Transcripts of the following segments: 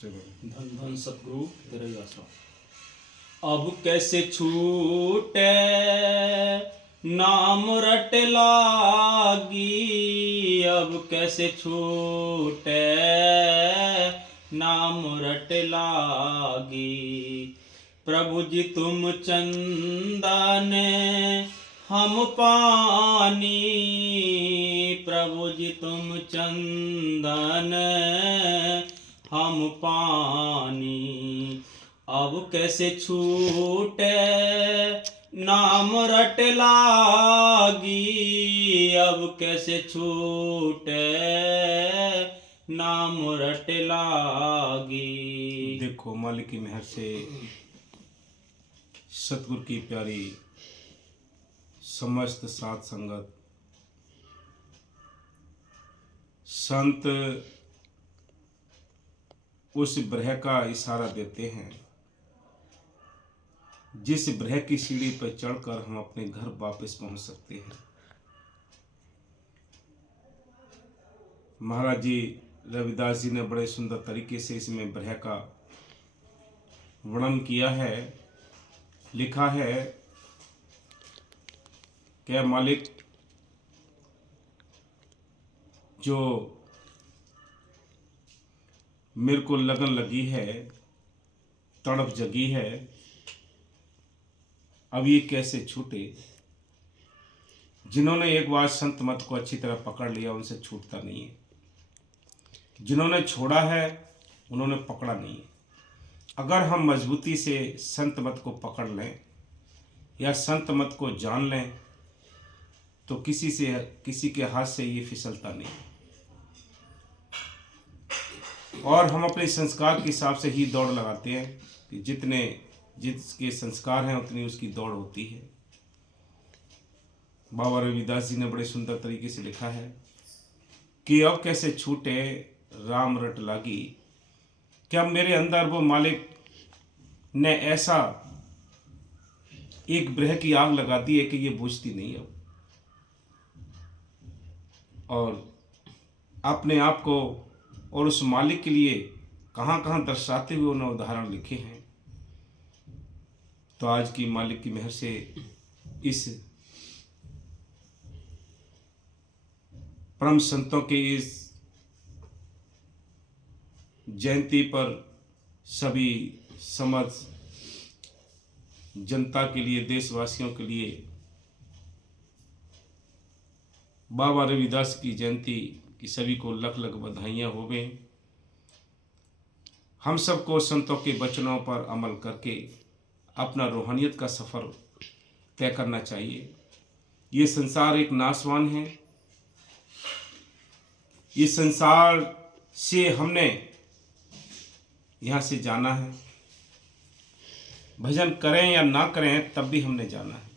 धन धन सतगुरु तेरा ही आसरा। अब कैसे छूटे नाम रट लागी, अब कैसे छूटे नाम रट लागी। प्रभु जी तुम चंदन हम पानी, प्रभु जी तुम चंदन हम पानी। अब कैसे छूटे नाम रट लागी, अब कैसे छूटे नाम रट लागी। देखो मालिक की मेहर से सतगुरु की प्यारी समस्त साध संगत संत उस ब्रह का इशारा देते हैं जिस ब्रह की सीढ़ी पर चढ़कर हम अपने घर वापस पहुंच सकते हैं। महाराज जी रविदास जी ने बड़े सुंदर तरीके से इसमें ब्रह का वर्णन किया है। लिखा है कि मालिक जो मेरे को लगन लगी है, तड़प जगी है, अब ये कैसे छूटे। जिन्होंने एक बार संत मत को अच्छी तरह पकड़ लिया उनसे छूटता नहीं है, जिन्होंने छोड़ा है उन्होंने पकड़ा नहीं है। अगर हम मजबूती से संत मत को पकड़ लें या संत मत को जान लें तो किसी के हाथ से ये फिसलता नहीं। और हम अपने संस्कार के हिसाब से ही दौड़ लगाते हैं कि जिसके संस्कार हैं उतनी उसकी दौड़ होती है। बाबा रविदास जी ने बड़े सुंदर तरीके से लिखा है कि अब कैसे छूटे राम रट लागी। क्या मेरे अंदर वो मालिक ने ऐसा एक ब्रह की आग लगा दी है कि ये बुझती नहीं अब। और अपने आप को और उस मालिक के लिए कहाँ कहाँ दर्शाते हुए उन्होंने उदाहरण लिखे हैं। तो आज की मालिक की मेहर से इस परम संतों के इस जयंती पर सभी समस्त जनता के लिए, देशवासियों के लिए बाबा रविदास की जयंती की सभी को लख लख बधाइयाँ होवे। हम सबको संतों के वचनों पर अमल करके अपना रूहानियत का सफ़र तय करना चाहिए। ये संसार एक नाशवान है। ये संसार से हमने यहाँ से जाना है। भजन करें या ना करें तब भी हमने जाना है।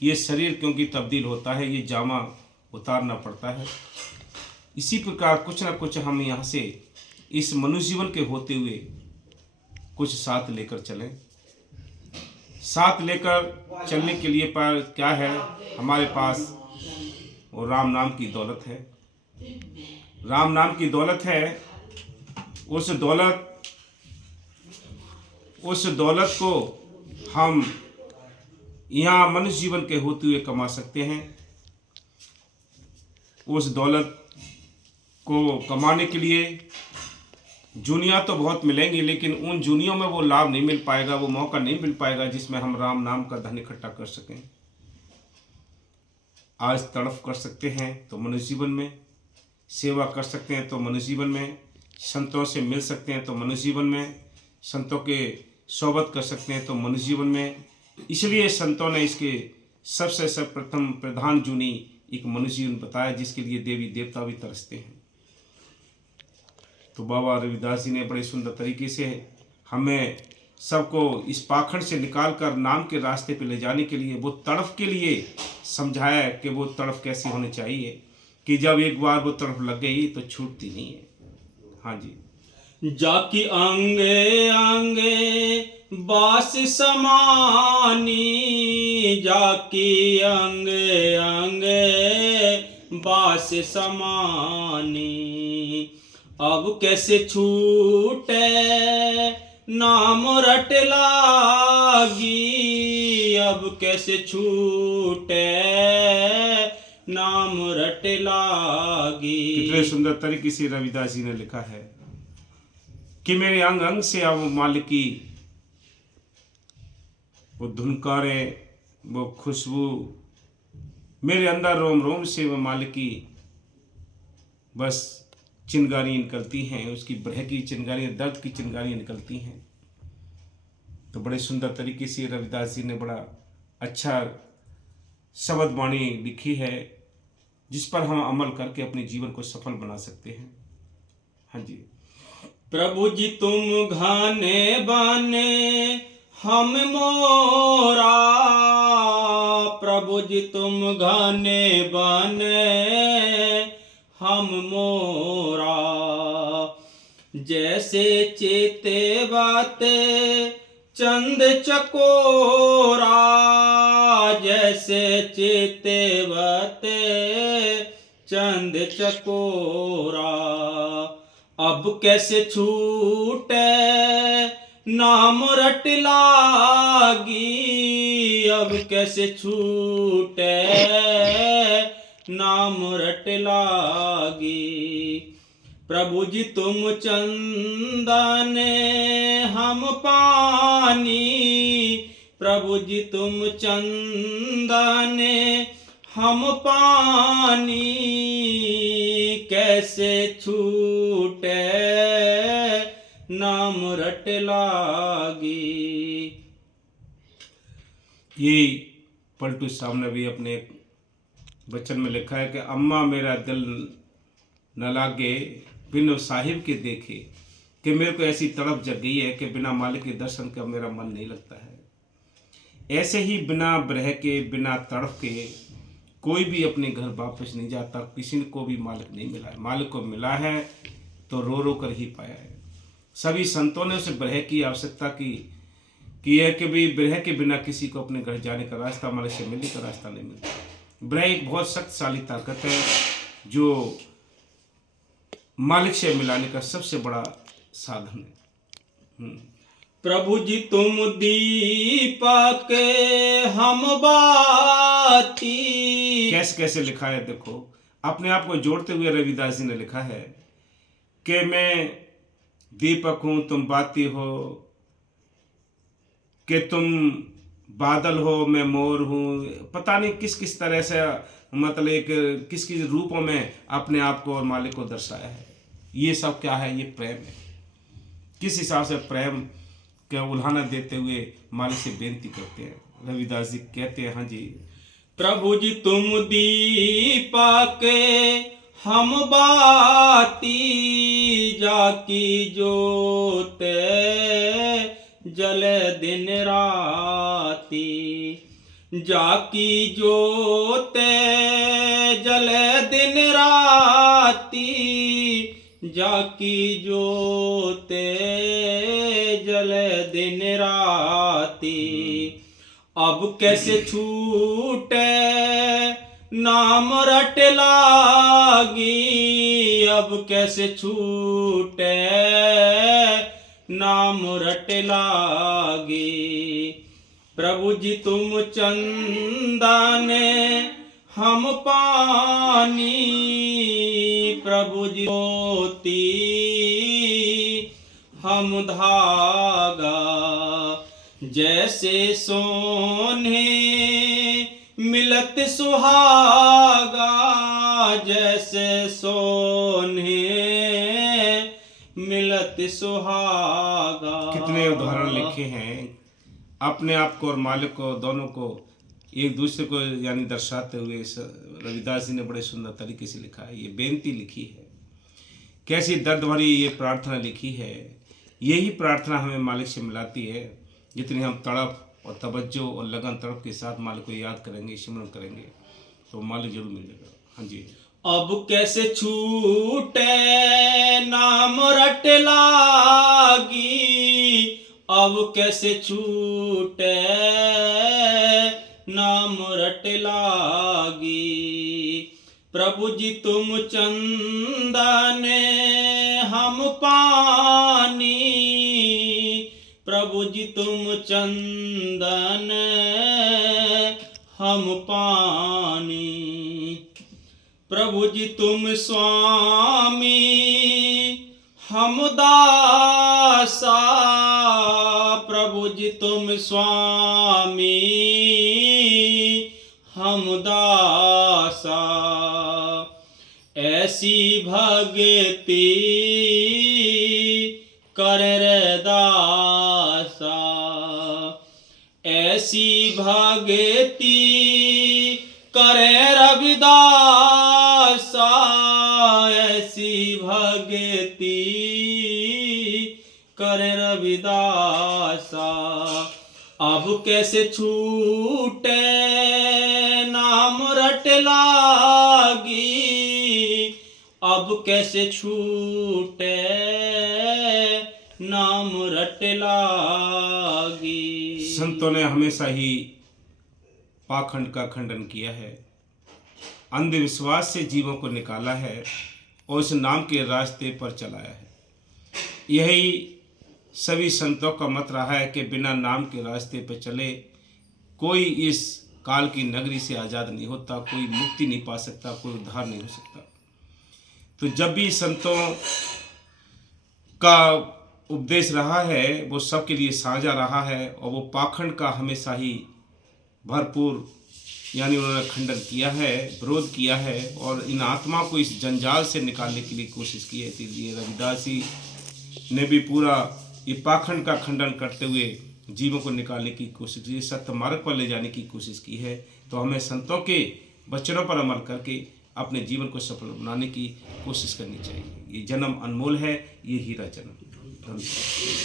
ये शरीर क्योंकि तब्दील होता है, ये जामा उतारना पड़ता है। इसी प्रकार कुछ ना कुछ हम यहाँ से इस मनुष्य जीवन के होते हुए कुछ साथ लेकर चलें। साथ लेकर चलने के लिए पर क्या है हमारे पास, वो राम नाम की दौलत है। राम नाम की दौलत है। उस दौलत को हम यहाँ मनुष्य जीवन के होते हुए कमा सकते हैं। उस दौलत को कमाने के लिए जूनियाँ तो बहुत मिलेंगी, लेकिन उन जूनियों में वो लाभ नहीं मिल पाएगा, वो मौका नहीं मिल पाएगा जिसमें हम राम नाम का धन इकट्ठा कर सकें। आज तड़फ कर सकते हैं तो मनुष्य जीवन में, सेवा कर सकते हैं तो मनुष्य जीवन में, संतों से मिल सकते हैं तो मनुष्य जीवन में, संतों के सोबत कर सकते हैं तो मनुष्य जीवन में। इसलिए संतों ने इसके सबसे सर्वप्रथम प्रधान जूनी एक मनुष्य जीवन बताया जिसके लिए देवी देवता भी तरसते हैं। तो बाबा रविदास जी ने बड़े सुंदर तरीके से हमें सबको इस पाखंड से निकालकर नाम के रास्ते पे ले जाने के लिए, वो तड़फ के लिए समझाया कि वो तड़फ कैसी होनी चाहिए कि जब एक बार वो तड़फ लग गई तो छूटती नहीं है। हाँ जी। जाकी अंगे अंगे बास समानी, जाकी अंगे अंगे बास समानी। अब कैसे छूटे नाम रट लागी, अब कैसे छूटे नाम रट लागी। कितने सुंदर तरीके से रविदास जी ने लिखा है कि मेरे अंग अंग से अब मालिक की वो धुनकारें, वो खुशबू, मेरे अंदर रोम रोम से वो मालिक की बस चिंगारियाँ निकलती हैं, उसकी ब्रह की चिंगारियाँ, दर्द की चिंगारियाँ निकलती हैं। तो बड़े सुंदर तरीके से रविदास जी ने बड़ा अच्छा शब्द वाणी लिखी है, जिस पर हम अमल करके अपने जीवन को सफल बना सकते हैं। हाँ जी। प्रभु जी तुम घाने बाने हम मोरा, प्रभु जी तुम घाने बाने हम मोरा, जैसे चेते बाते चंद चकोरा, जैसे चेते बाते चंद चकोरा। अब कैसे छूटे नाम रट लागी, अब कैसे छूटे नाम रट लागी। प्रभु जी तुम चंदन हम पानी, प्रभु जी तुम चंदन हम पानी, कैसे छूटे नाम रट लागी। ये पलटू साहब ने भी अपने वचन में लिखा है कि अम्मा मेरा दिल न लागे बिन साहिब के देखे, कि मेरे को ऐसी तड़प जग गई है कि बिना मालिक के दर्शन का मेरा मन नहीं लगता है। ऐसे ही बिना ब्रह के, बिना तड़प के कोई भी अपने घर वापस नहीं जाता। किसी को भी मालिक नहीं मिला है, मालिक को मिला है तो रो रो कर ही पाया है। सभी संतों ने उसे ब्रह की आवश्यकता की है कि भी ब्रह के बिना किसी को अपने घर जाने का रास्ता, मालिक से मिलने का रास्ता नहीं मिलता। ब्रह एक बहुत शक्तिशाली ताकत है जो मालिक से मिलाने का सबसे बड़ा साधन है। प्रभु जी तुम दीपक हम बाती, कैसे कैसे लिखा है देखो, अपने आप को जोड़ते हुए रविदास जी ने लिखा है कि मैं दीपक हूँ तुम बाती हो, कि तुम बादल हो मैं मोर हूँ। पता नहीं किस किस तरह से मतलब एक किस किस रूपों में अपने आप को और मालिक को दर्शाया है। ये सब क्या है? ये प्रेम है। किस हिसाब से प्रेम का उल्हाना देते हुए मालिक से बेनती करते हैं। रविदास जी कहते हैं, हाँ जी, प्रभु जी तुम दीपक हम बाती, जाकी जोत जले दिन राती, जाकी जोत जले दिन राती, जाकी जोत जले दिन राती। अब कैसे छूटे नाम रट लागी, अब कैसे छूटे नाम रट लागी। प्रभु जी तुम चंदन हम पानी, प्रभु जी मोती हम धागा, जैसे सोने मिलत सुहागा, जैसे सोने मिलत सुहागा। कितने उदाहरण लिखे हैं अपने आप को और मालिक को दोनों को एक दूसरे को यानी दर्शाते हुए। रविदास जी ने बड़े सुंदर तरीके से लिखा है, ये बेनती लिखी है, कैसी दर्द भरी ये प्रार्थना लिखी है। यही प्रार्थना हमें मालिक से मिलाती है। जितनी हम तड़प और तवज्जो और लगन तड़प के साथ मालिक को याद करेंगे, स्मरण करेंगे, तो मालिक जरूर मिल जाएगा। हाँ जी। अब कैसे छूटे नाम रट लागी, अब कैसे छूटे नाम रट लागी। प्रभु जी तुम चंदन पानी, प्रभु जी तुम चंदन हम पानी। प्रभु जी तुम स्वामी हम दासा, प्रभु जी तुम स्वामी हम दासा। ऐसी भक्ति कर रे दासा, ऐसी भक्ति करे रविदासा, ऐसी भक्ति करे रविदासा। अब कैसे छूटे नाम रट लागी, अब कैसे छूटे नाम रट लागी। संतों ने हमेशा ही पाखंड का खंडन किया है, अंधविश्वास से जीवों को निकाला है और इस नाम के रास्ते पर चलाया है। यही सभी संतों का मत रहा है कि बिना नाम के रास्ते पर चले कोई इस काल की नगरी से आज़ाद नहीं होता, कोई मुक्ति नहीं पा सकता, कोई उद्धार नहीं हो सकता। तो जब भी संतों का उपदेश रहा है वो सबके लिए साझा रहा है और वो पाखंड का हमेशा ही भरपूर यानी उन्होंने खंडन किया है, विरोध किया है और इन आत्मा को इस जंजाल से निकालने के लिए कोशिश की है। इसलिए रविदास जी ने भी पूरा ये पाखंड का खंडन करते हुए जीवों को निकालने की कोशिश की, सत्य मार्ग पर ले जाने की कोशिश की है। तो हमें संतों के वचनों पर अमल करके अपने जीवन को सफल बनाने की कोशिश करनी चाहिए। ये जन्म अनमोल है, ये हीरा जन्म। धन्यवाद।